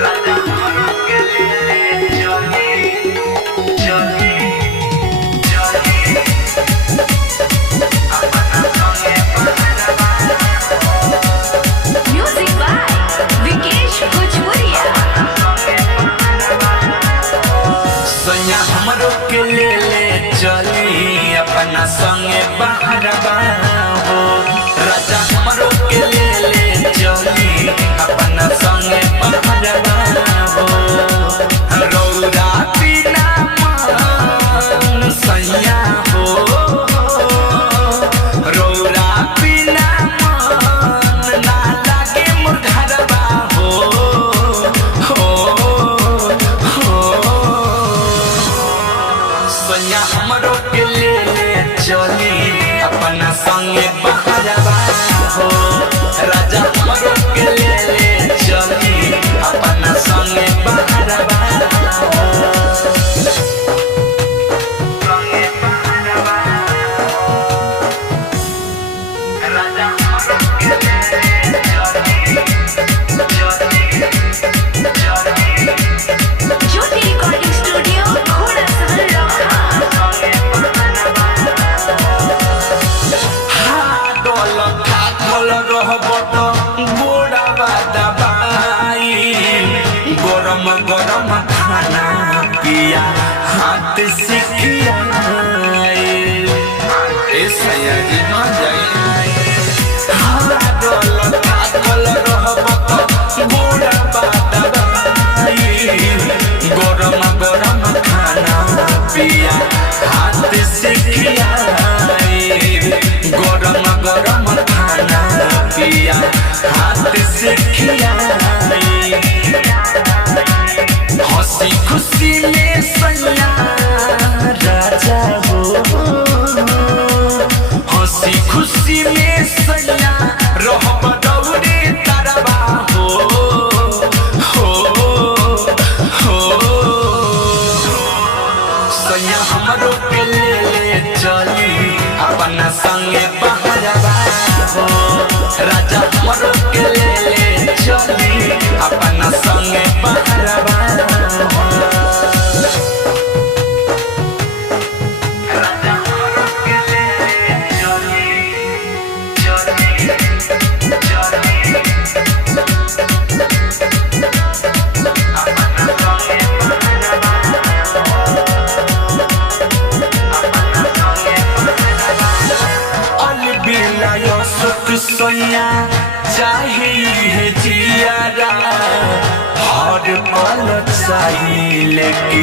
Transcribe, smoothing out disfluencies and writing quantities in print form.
राजा हमरो के ले चली चली चली अपना संगे पहरवा। Music by Vikesh Bhojpuria. सैया हमरो के ले चली अपना संगे बहरवा हो। राजा हमरो के ले चली अपना संगे बहरवा हो। रौरा बिना मन सैया हो, रौरा बिना मन ना लागे मोर घरवा हो सैया हमरो के ले चली अपना संगे बहरवा हो। राजा हमरो के ले चली अपना संगे बहरवा हो। संगे बहरवा राजा हमरो के ले चली चली चली Jyoti Recording Studio, Khoda Sahar Rauha. गरम गरम खाना पिया हाथ से खियाए सैया जी न जाए। गरम गरम खाना पिया हाथ से खियाए। गरम गरम खाना पिया हाथ से खियाए। हंसी खुशी में सैया राजा हो, हंसी खुशी में सैया रहब दौड़े तरवा हो सैया हमरो के ले चली अपना संगे बहरवा हो। राजा हमरो के ले चली अपना संगे बहरवा हो। राजा हमरो के ले चली चली चली अपना संगे बहरवा सैया चाहिए जियारा हर पल चाहिए लेकिन